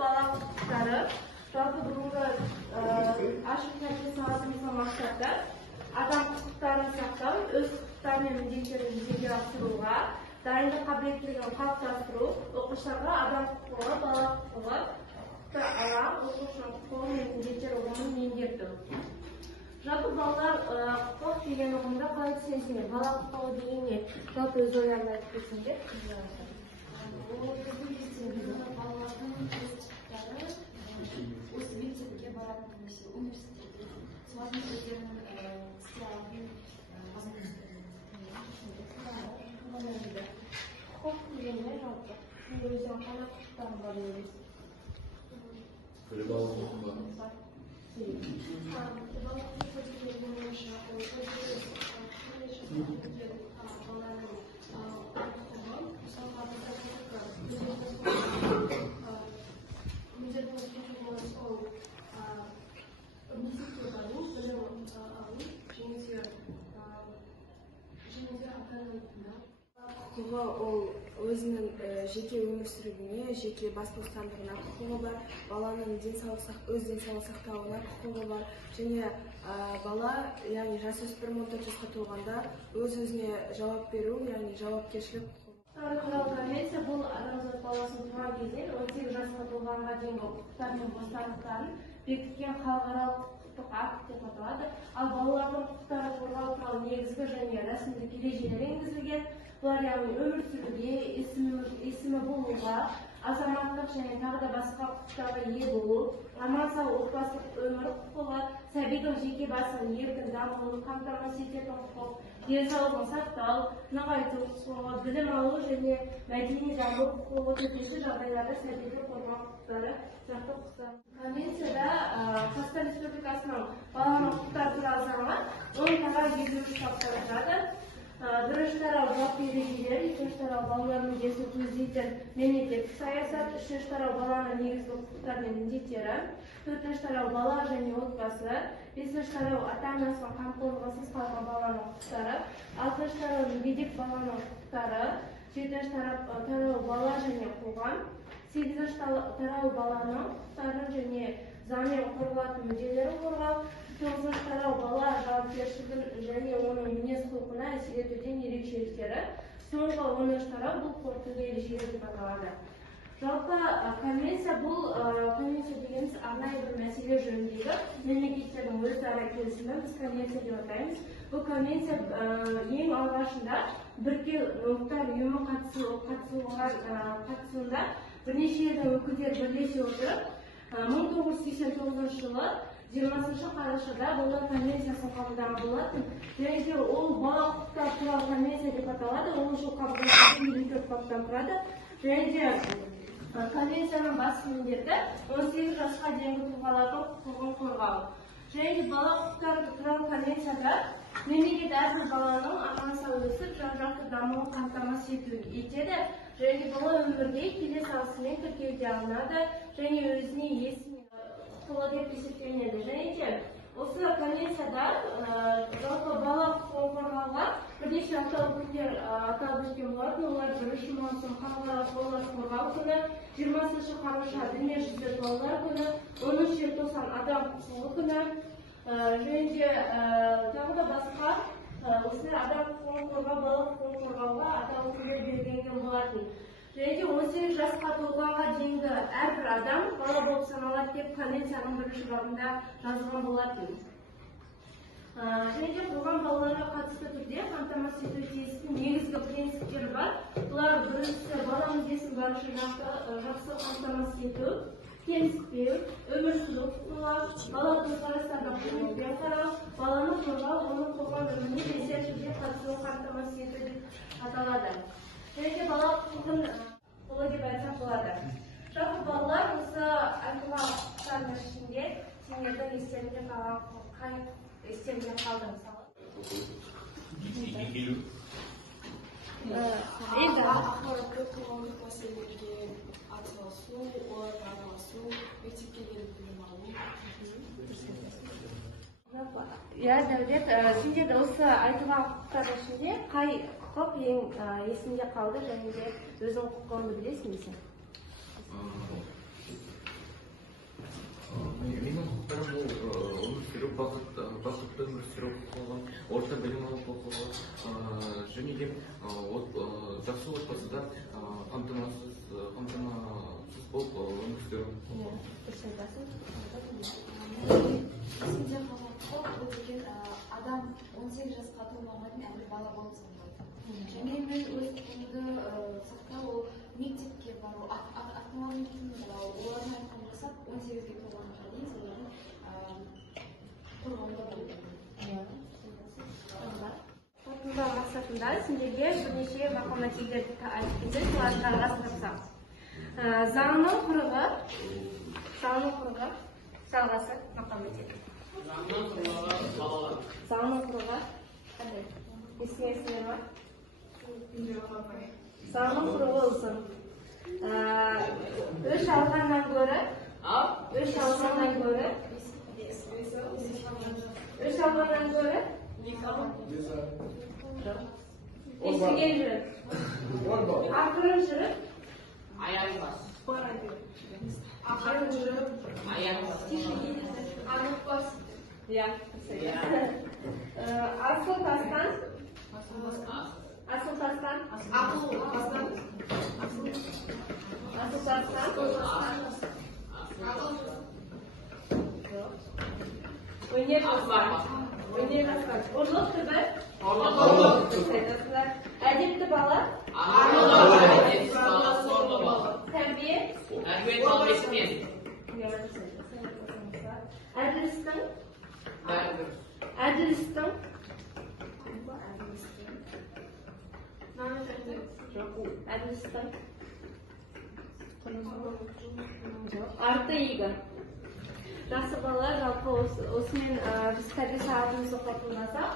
Bala huquqlari жалпы бүгінгі ашық тәрбие саласының мақсаты адам құқықтарын сақтау, өз құқықтары мен міндеттерін жүзеге асыруға, дайындық қабілеттілігін қалыптастыру, оқушыларға адам құқығы, бала құқығы, алаң, оқушының құқығы мен міндеттер ұғымын меңгерту. Жалпы балалар құқық деген ұғымда қалай түсінесіңдер? Бала құқығы деген не? Жалпы өз ойларыңды айтып берсеңдер. Осы мектепке баратын немесе университетке солардың өздерінің істей алатын азаматтарына құқық деген не жалпы? Өздерінің қандай құқықтары бар дейсіз? Білім алу құқығы бар. Құқығы ол өзінің жеке өмір сүруіне, жеке бас бостандығына құқығы бар, баланың өз денсаулық сақтауына құқығы бар, және бала, яғни жасөспірім 14 жасқа толғанда өз-өзіне жауап беру, яғни жауапкершілік құқығы. Халықаралық конвенция бұл адамзат баласының туған кезден 18 жасқа толғанға дейінгі құқықтар мен бостандықтарын бекіткен халықаралық құқықтық акт деп аталады. Ал балалардың құқықтарын қорғау туралы негізгі және рәсімдік ережелер енгізілген. Бұлар яғни өмір сүруге, есімі болуға, азаматтық және тағы да басқа құқықтарға ие болу, аман сау отбасылық өмір құқығы, сәбидің жеке басының еркін дамуын қамтамасыз ететін құқық, денсаулығын сақтау, нығайту құқығы, білім алу және мәдени даму құқығы, төтенше жағдайларда сәбиді қорғау құқықтары, сияқты құқықтар. Конвенцияда Қазақстан Республикасының баланың құқықтары туралы заңы 10 тарау 53 баптан тұрады. Бірінші тарау жалпы ережелер, екінші тарау балалар мүддесін көздейтін мемлекеттік саясат, үшінші тарау баланың негізгі құқықтары мен міндеттері, төртінші тарау бала және отбасы, бесінші тарау ата-анасының қамқорлығынсыз қалған баланың құқықтары, алтыншы тарау мүгедек баланың құқықтары, жетінші тарау бала және қоғам, сегізінші тарау баланың құқықтары және заңмен қорғалатын мүдделерін қорғау, тоғызыншы тарау бала жауапкершілігін және оның мінез құлқына әсер етуден ерекшеліктері, соңғы 10-шы тарау бұл қорытынды ережелер деп аталады. Жалпы конвенция дегеніміз арнайы бір мәселе жөніндегі мемлекеттердің өзара келісімі, біз конвенция деп атаймыз. Бұл конвенция ең алғашында Біріккен ұлттар ұйымы қатысуында бірнеше елдің өкілдері бірлесе отырып 1989 жылы 20 қарашада болған конвенциясын қабылдаған болатын. Және де ол бала құқықтары туралы конвенция деп аталады. Ол жыл қабылданған 54 баптан тұрады. Және де конвенцияның басты міндеті 18 жасқа дейінгі тұлғалардың құқығын қорғау. Және де бала құқықтары туралы конвенцияда мемлекет әрбір баланың аман сау өсіп, жан-жақты дамуын қамтамасыз етеді. Және де бала өмірде келе салысымен тіркеуге алынады және өзіне есіне құқығы деп есептелінеді. Және де осы конвенцияда жалпы бала құқығын қорғауға бірнеше аталып өткен болатын. Олар 1 маусым халықаралық балалар қорғау күні, 20 қараша дүниежүзілік балалар күні, 10 желтоқсан адам құқығы күні, және де тағы да басқа осындай адам құқығын қорғау, бала құқығын қорғауға аталып белгіленген болатын. Және де 18 жасқа толғанға дейінгі әрбір адам бала болып саналады деп конвенцияның 1-ші бабында жазылған болатын. Және де қоғам балаларға қатысты түрде қамтамасыз ету тиісті негізгі принциптері бар. Бұлар біріншісі бала мүддесін барынша жақсы қамтамасыз ету, кемсітпеу, өмір сүру құқығы, бала көзқарастарына құрметпен қарау, баланы қорғау, оның қоғам өміріне белсенді түрде қатысуын қамтамасыз ету деп аталады. Және де бала құқығын қолы деп айтсақ болады. Жалпы балалар осы айтылған құқықтардың ішінде сендердің естеріңде қалған қай естеріңде қалды мысалы? Енді ақпаратты қоғамдық мәселелерге атсалысу, оларға араласу, мектепке келіп білім алу. Жалпы Ya Davlet, sendерде осы айтылған құқықтардың ішінде қай құқық ең есіңде қалды және де өзің құқығыңды білесің бе сен? Менің құқықтарым ол өмір сүру, бақытты өмір сүру құқығы, орта білім алу құқығы, және де жақсы отбасыда қамтамасыз болып өмір сүру құқығы. Дұрыс айтасың. Есімде қалған құқық ол деген адам 18 жасқа толмаған әлі бала болып саналады. Және мен өз құқығымды сақтау ол мектепке бару, автономды олардың айтқанын жасап 18-ге толғанға дейін солардың қорғауында болу. Қорытындылау мақсатында сендерге бірнеше мақал мәтелдерді айтып кетсек, солардың арасында тапсақ. Заңның құрығы, жалғасы мақал мәтел. Заңның құрығы, қандай? Есіңесіңдер ма? Заңның құрығы ұзын. Үш алғаннан гөрі, естіген жүріп, ақырын жүріп, анық бас. Өнер басқан. Ұрлық түбі? Әдепті бала? Тәрбие? Әділістің? Арты игі. Жақсы балалар, жалпы осымен біз тәрбие сағатымызды қорытындыласақ,